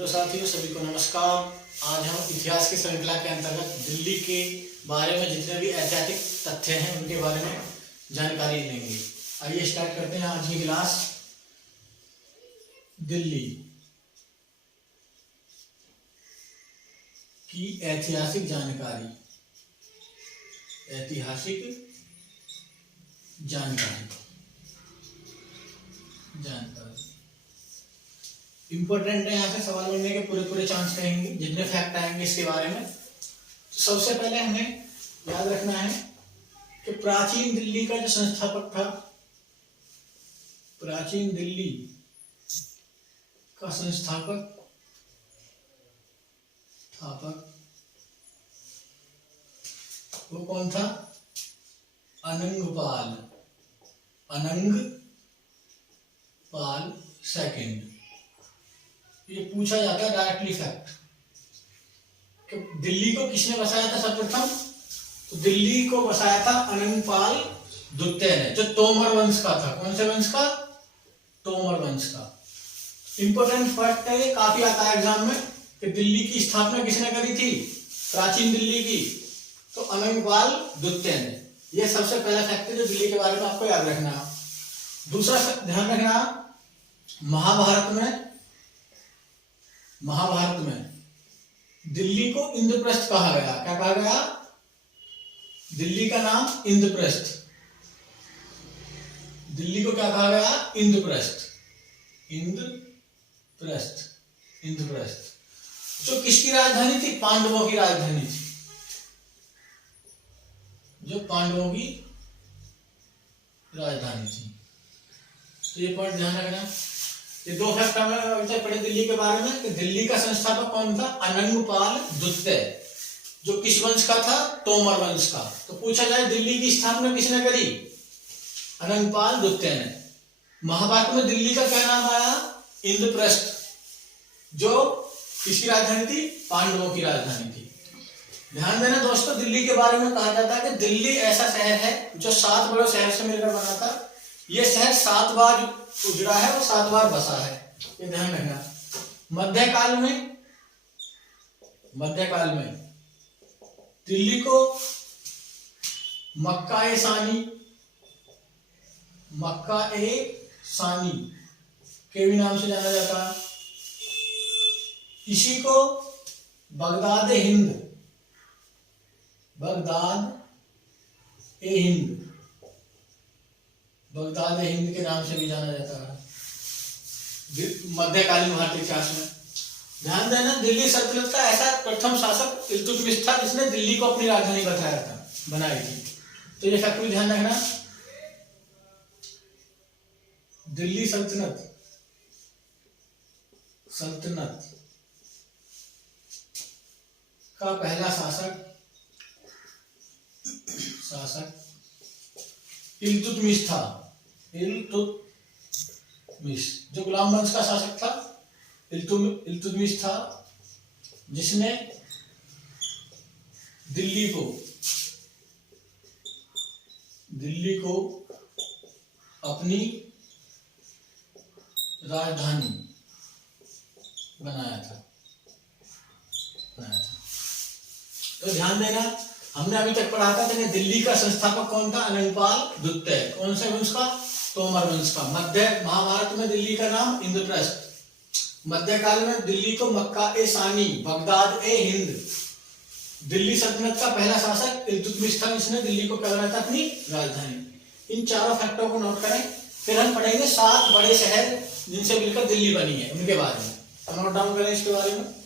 Hello साथियों, सभी को नमस्कार। आज हम इतिहास की श्रृंखला के अंतर्गत दिल्ली के बारे में जितने भी ऐतिहासिक तथ्य हैं उनके बारे में जानकारी लेंगे। आइए स्टार्ट करते हैं आज की क्लास। दिल्ली की ऐतिहासिक जानकारी। इंपॉर्टेंट है, यहाँ से सवाल बनने के पूरे चांस रहेंगे जितने फैक्ट आएंगे इसके बारे में। तो सबसे पहले हमें याद रखना है कि प्राचीन दिल्ली का जो संस्थापक था, प्राचीन दिल्ली का संस्थापक वो कौन था? अनंगपाल सेकंड। ये पूछा जाता है डायरेक्टली फैक्ट कि दिल्ली को किसने बसाया था सर्वप्रथम? तो दिल्ली को बसाया था अनंगपाल द्वितीय ने, जो तोमर वंश का था। कौन से वंश का? तोमर वंश का। इंपॉर्टेंट फैक्ट है, ये काफी आता है एग्जाम में कि दिल्ली की स्थापना किसने करी थी? प्राचीन दिल्ली की तो अनंगपाल द्वितीय ने। यह सबसे पहला फैक्ट है जो दिल्ली के बारे में आपको याद रखना है। दूसरा ध्यान रखना, महाभारत में दिल्ली को इंद्रप्रस्थ कहा गया। क्या कहा गया? दिल्ली का नाम इंद्रप्रस्थ। दिल्ली को क्या कहा गया? इंद्रप्रस्थ। जो किसकी राजधानी थी? पांडवों की राजधानी थी। जो पांडवों की राजधानी थी। तो ये पॉइंट ध्यान रखना। ये दो फैक्ट हमें अभी तक पढ़े दिल्ली के बारे में कि दिल्ली का संस्थापक कौन था? अनंगपाल द्वितीय, जो किस वंश का था? तोमर वंश का। तो पूछा जाए दिल्ली की स्थापना किसने करी? अनंगपाल द्वितीय ने। महाभारत में दिल्ली का क्या नाम आया? इंद्रप्रस्थ, जो किसकी राजधानी थी? पांडवों की राजधानी थी। ध्यान देना दोस्तों, दिल्ली के बारे में कहा जाता है कि दिल्ली ऐसा शहर है जो 7 बड़े शहर से मिलकर बना था। यह शहर 7 बार उजड़ा है और 7 बार बसा है, ये ध्यान रखना। मध्यकाल में दिल्ली को मक्का-ए सानी के भी नाम से जाना जाता है। इसी को बगदाद ए हिंद के नाम से भी जाना जाता है मध्यकालीन भारतीय इतिहास में। ध्यान देना, दिल्ली सल्तनत का ऐसा प्रथम शासक इल्तुतमिश था जिसने दिल्ली को अपनी राजधानी बनाई थी। तो ये फैक्ट भी ध्यान रखना। दिल्ली सल्तनत का पहला शासक इल्तुतमिश था। जो गुलाम वंश का शासक था, इल्तुतमिश था, जिसने दिल्ली को अपनी राजधानी बनाया था। तो ध्यान देना, हमने अभी तक पढ़ा था कि दिल्ली का संस्थापक कौन था? अनंगपाल द्वितीय। कौन से वंश का? तोमर वंश का। महाभारत में दिल्ली का नाम इंद्रप्रस्थ। मध्यकाल में दिल्ली को मक्का-ए-सानी, बगदाद-ए-हिंद। दिल्ली सल्तनत का पहला शासक इल्तुतमिश था, जिसने दिल्ली को क्या बनाया था? अपनी राजधानी। इन चारों फैक्टों को नोट करें। फिर हम पढ़ेंगे 7 बड़े शहर जिनसे मिलकर दिल्ली बनी है, उनके बारे में। हम नोट डाउन करें इसके बारे में।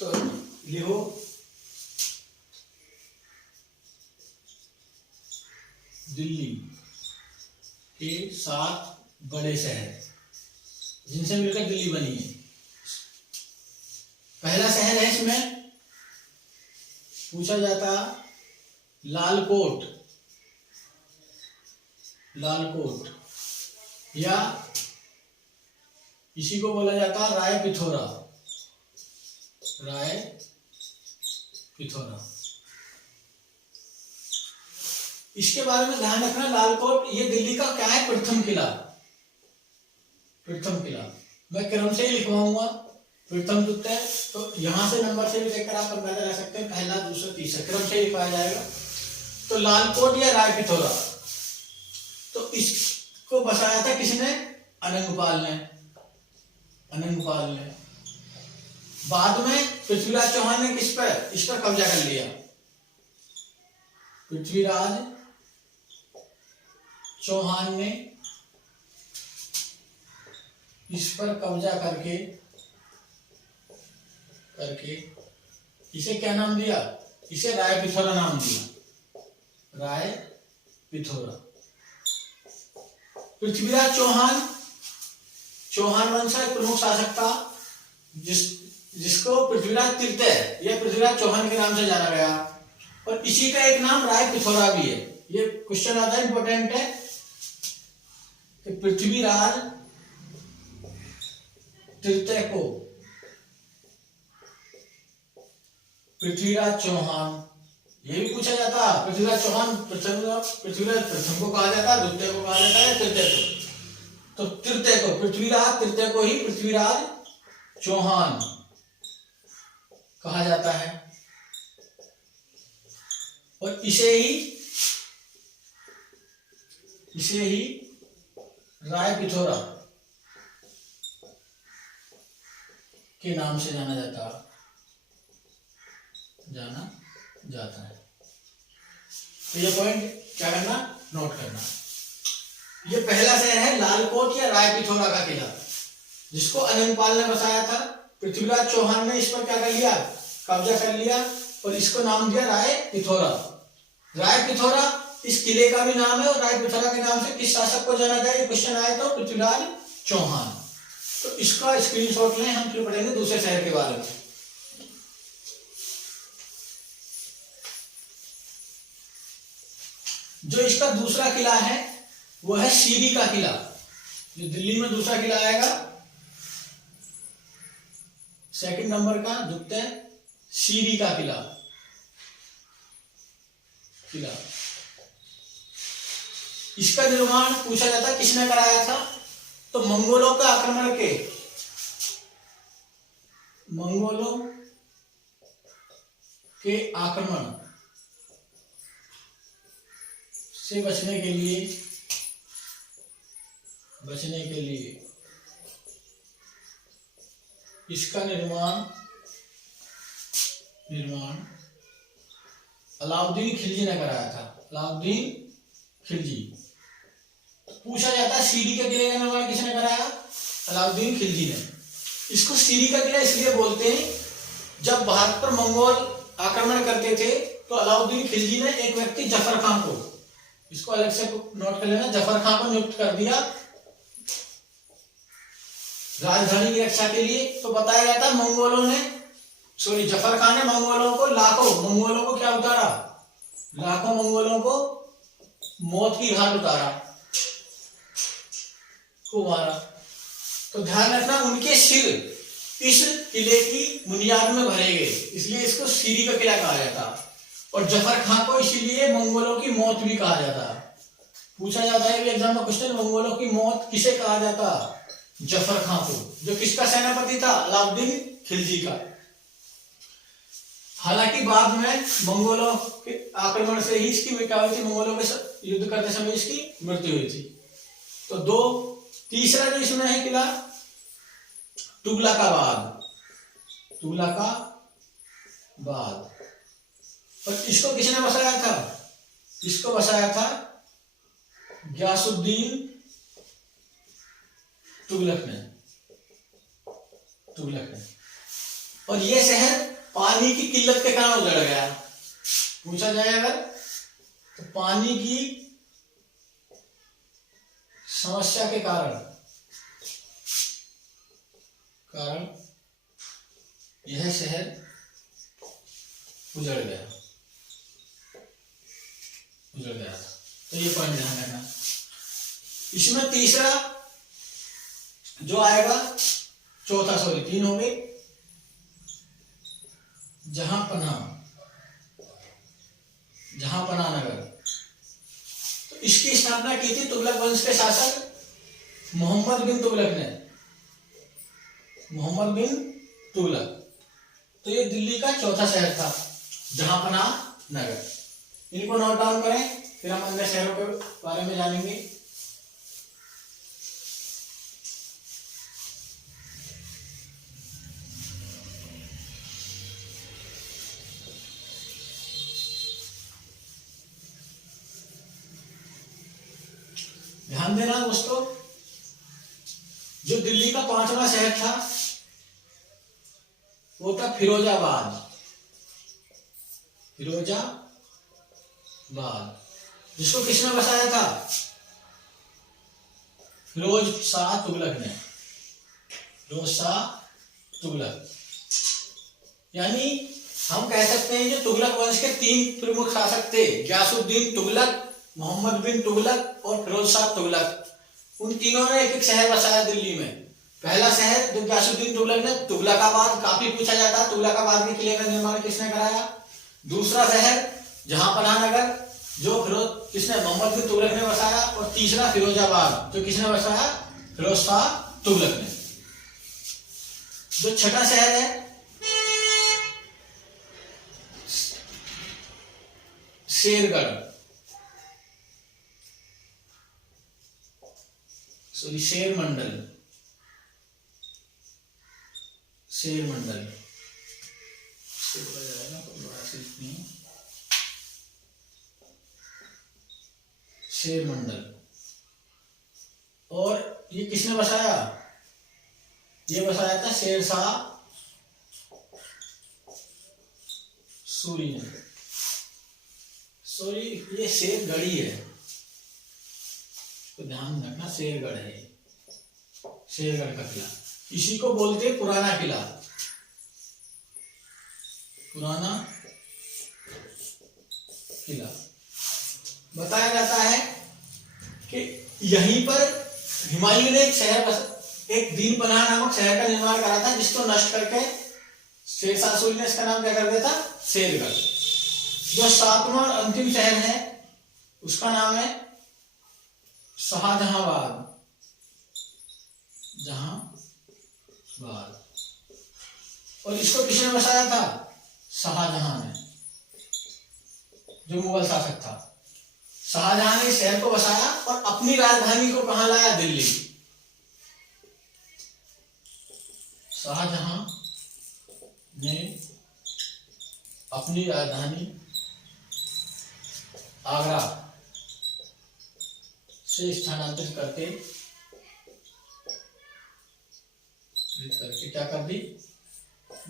तो लिखो दिल्ली के 7 बड़े शहर जिनसे मिलकर दिल्ली बनी है। पहला शहर है, इसमें पूछा जाता लालकोट या इसी को बोला जाता राय पिथौरा। इसके बारे में ध्यान रखना, लाल कोट ये दिल्ली का क्या है, प्रथम किला। प्रथम किला मैं क्रम से ही लिखवाऊंगा, प्रथम द्वितीय, तो यहां से नंबर से भी देखकर आप अंदाजा लगा सकते हैं, पहला दूसरा तीसरा क्रम से ही लिखवाया जाएगा। तो लाल कोट या राय पिथौरा, तो इसको बसाया था किसने, अनंगपाल ने। अनंगपाल ने बाद में पृथ्वीराज चौहान ने किस पर, इस पर कब्जा कर लिया। पृथ्वीराज चौहान ने इस पर कब्जा करके इसे क्या नाम दिया, इसे राय पिथौरा नाम दिया, राय पिथौरा। पृथ्वीराज चौहान, चौहान वंश का प्रमुख शासक था, जिसको पृथ्वीराज तृतीय या पृथ्वीराज चौहान के नाम से जाना गया, और इसी का एक नाम राय पिथौरा भी है। ये क्वेश्चन आता है, इंपॉर्टेंट है कि पृथ्वीराज तृतीय को पृथ्वीराज चौहान, ये भी पूछा जाता, पृथ्वीराज चौहान पृथ्वीराज प्रथम को कहा जाता है, द्वितीय को कहा जाता है, तृतीय को, तो तृतीय को, पृथ्वीराज तृतीय को ही पृथ्वीराज चौहान कहा जाता है, और इसे ही राय पिथौरा के नाम से जाना जाता है। तो ये पॉइंट क्या करना, नोट करना। ये पहला शहर है लालकोट या राय पिथौरा का किला, जिसको अनंगपाल ने बसाया था। पृथ्वीराज चौहान ने इस पर क्या कर लिया, कब्जा कर लिया, और इसको नाम दिया राय पिथौरा। राय पिथौरा इस किले का भी नाम है, और राय पिथौरा के नाम से किस शासक को जाना जाए, क्वेश्चन आया तो पृथ्वीराज चौहान। तो इसका स्क्रीनशॉट लें, हम फिर पढ़ेंगे दूसरे शहर के बारे में। जो इसका दूसरा किला है वो है सीरी का किला, जो दिल्ली में दूसरा किला आएगा, सेकंड नंबर का द्वितीय, सीरी का किला। इसका निर्माण पूछा जाता किसने कराया था, तो मंगोलों के आक्रमण से बचने के लिए इसका निर्माण अलाउद्दीन खिलजी ने कराया था। अलाउद्दीन खिलजी। पूछा जाता है सीरी के किले का निर्माण किसने कराया, अलाउद्दीन खिलजी ने। इसको सीरी का किला इसलिए बोलते हैं, जब भारत पर मंगोल आक्रमण करते थे तो अलाउद्दीन खिलजी ने एक व्यक्ति जफर खान को, इसको अलग से नोट कर लेना, जफर खान को नियुक्त कर दिया राजधानी की रक्षा के लिए। तो बताया जाता है जफर खान ने लाखों मंगोलों को क्या उतारा, लाखों मंगोलों को मौत की घाट उतारा, को मारा। तो ध्यान रखना, उनके सिर इस किले की बुनियाद में भरे गए, इसलिए इसको सीरी का किला कहा जाता। और जफर खान को इसीलिए मंगोलों की मौत भी कहा जाता। पूछा जाता है एग्जाम में क्वेश्चन, मंगोलों की मौत किसे कहा जाता, जफर खान को, जो किसका सेनापति था, अलाउद्दीन खिलजी का। हालांकि बाद में मंगोलों के आक्रमण से ही इसकी क्या हुई थी, मंगोलों के युद्ध करते समय इसकी मृत्यु हुई थी। तो तीसरा जो इसमें है किला, तुगलकाबाद। और इसको किसने बसाया था, इसको बसाया था गयासुद्दीन तुगलक ने। और यह शहर पानी की किल्लत के कारण उजड़ गया। पूछा जाए अगर, तो पानी की समस्या के कारण यह शहर उजड़ गया था। तो ये पॉइंट ध्यान रखना। इसमें तीसरा जो आएगा, तीन हो गए, जहां पनाह। स्थापना की थी तुगलक वंश के शासक मोहम्मद बिन तुगलक ने, मोहम्मद बिन तुगलक। तो ये दिल्ली का चौथा शहर था, जहांपनाह नगर। इनको नोट डाउन करें, फिर हम अन्य शहरों के बारे में जानेंगे। ध्यान देना दोस्तों, जो दिल्ली का पांचवा शहर था वो था फिरोजाबाद। फिरोजाबाद जिसको किसने बसाया था? फिरोज शाह तुगलक ने, फिरोज शाह तुगलक। यानी हम कह सकते हैं जो तुगलक वंश के तीन प्रमुख शासक थे, गयासुद्दीन तुगलक, मोहम्मद बिन तुगलक और फिरोज शाह तुगलक, उन तीनों ने एक एक शहर बसाया दिल्ली में। पहला शहर जो गयासुद्दीन तुगलक ने, तुगलकाबाद, काफी पूछा जाता है तुगलकाबाद के किले का निर्माण किसने कराया। दूसरा शहर जहांपनाह नगर जो किसने, मोहम्मद बिन तुगलक ने बसाया। और तीसरा फिरोजाबाद जो किसने बसाया? फिरोज शाह तुगलक ने। जो छठा शहर है शेरगढ़, सॉरी शेरमंडल, शेरमंडल इसको बोला जाएगा, कोई बड़ा चीज नहीं, शेरमंडल। और ये किसने बसाया? ये बसाया था शेरशाह सूरी ने। सॉरी ये शेरगढ़ी है, तो ध्यान रखना, शेरगढ़ है, शेरगढ़ का किला। इसी को बोलते हैं पुराना किला, पुराना किला। बताया जाता है कि यहीं पर हुमायूं ने एक दीनपनाह नामक शहर का निर्माण करा था, जिसको नष्ट करके शेरशाह सूरी ने इसका नाम क्या कर दिया था? शेरगढ़। जो सातवां और अंतिम शहर है उसका नाम है शाहजहांबाद, जहांबाद। और इसको किसने बसाया था? शाहजहां ने, जो मुगल शासक था। शाहजहां ने शहर को बसाया और अपनी राजधानी को कहां लाया? दिल्ली। शाहजहां ने अपनी राजधानी आगरा से स्थानांतरित करके क्या कर दी?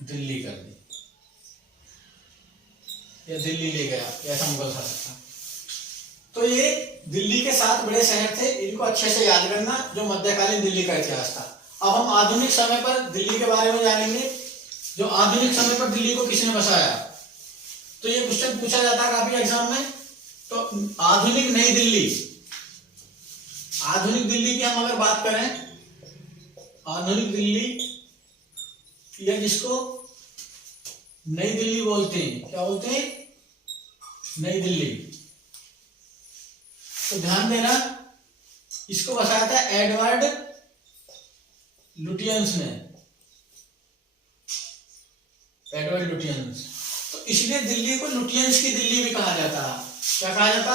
दिल्ली कर दी, या दिल्ली ले गया, ऐसा मुगल शासक था। तो ये दिल्ली के 7 बड़े शहर थे, इनको अच्छे से याद करना, जो मध्यकालीन दिल्ली का इतिहास था। अब हम आधुनिक समय पर दिल्ली के बारे में जानेंगे। जो आधुनिक समय पर दिल्ली को किसने बसाया? तो ये क्वेश्चन पूछा जाता है काफी एग्जाम में। तो आधुनिक नई दिल्ली, आधुनिक दिल्ली की हम अगर बात करें, आधुनिक दिल्ली या जिसको नई दिल्ली बोलते हैं, क्या बोलते हैं? नई दिल्ली। तो ध्यान देना, इसको बसाया था एडवर्ड लुटियंस ने, एडवर्ड लुटियंस। तो इसलिए दिल्ली को लुटियंस की दिल्ली भी कहा जाता है। क्या कहा जाता?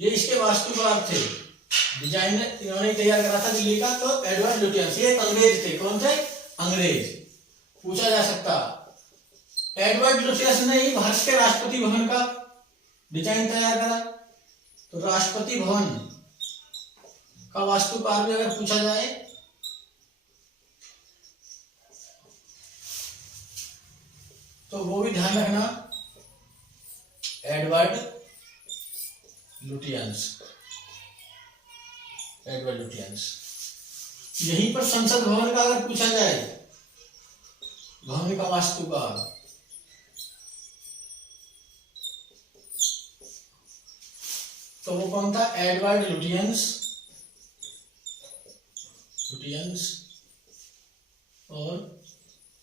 ये इसके वास्तुकार थे, डिजाइनर इन्होंने तैयार करा था दिल्ली का। तो एडवर्ड लुटियंस, ये एक अंग्रेज थे। कौन थे? अंग्रेज। पूछा जा सकता, एडवर्ड लुटियंस ने ही भारत के राष्ट्रपति भवन का डिजाइन तैयार करा। तो राष्ट्रपति भवन का वास्तुकार भी अगर पूछा जाए तो वो भी ध्यान रखना, एडवर्ड लुटियंस, एडवर्ड लुटियंस। यहीं पर संसद भवन का अगर पूछा जाए, भवन का वास्तुकार, तो वो कौन था? एडवर्ड लुटियंस, लुटियंस और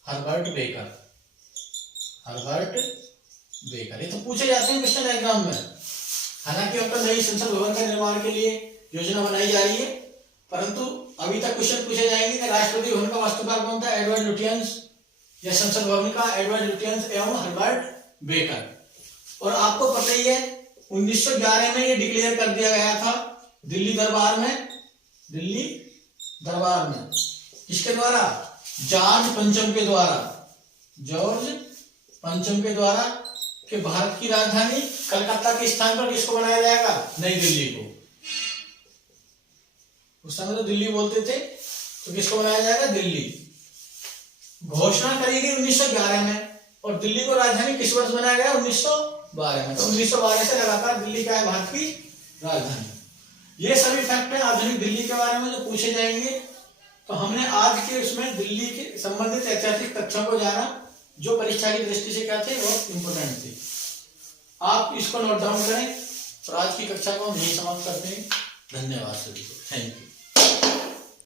हर्बर्ट बेकर, हर्बर्ट बेकर। ये तो पूछे जाते हैं क्वेश्चन एग्जाम में। हालांकि अब तो नई संसद भवन के निर्माण के लिए योजना बनाई जा रही है, परंतु अभी तक क्वेश्चन पूछे जाएंगे कि राष्ट्रपति भवन का वास्तुकार कौन था, एडवर्ड लुटियंस, या संसद भवन का एडवर्ड लुटियंस एवं हर्बर्ट बेकर। और आपको पता ही है 1911 में ये डिक्लेयर कर दिया गया था दिल्ली दरबार में, दिल्ली दरबार में किसके द्वारा, जॉर्ज पंचम के द्वारा, जॉर्ज पंचम के द्वारा, कि भारत की राजधानी कलकत्ता के स्थान पर किसको बनाया जाएगा, नई दिल्ली को। उस समय तो दिल्ली बोलते थे, तो किसको बनाया जाएगा, दिल्ली। घोषणा करी गई 1911 में, और दिल्ली को राजधानी किस वर्ष बनाया गया, 1912 में। तो 1912 से लगातार दिल्ली क्या है, भारत की राजधानी। ये सभी फैक्ट है आधुनिक दिल्ली के बारे में जो पूछे जाएंगे। तो हमने आज के उसमें दिल्ली के संबंधित ऐतिहासिक तथ्यों को जाना, जो परीक्षा की दृष्टि से क्या थे, बहुत इंपोर्टेंट थे। आप इसको नोट डाउन करें। और आज की कक्षा को हम यही समाप्त करते हैं। धन्यवाद सभी को, थैंक यू।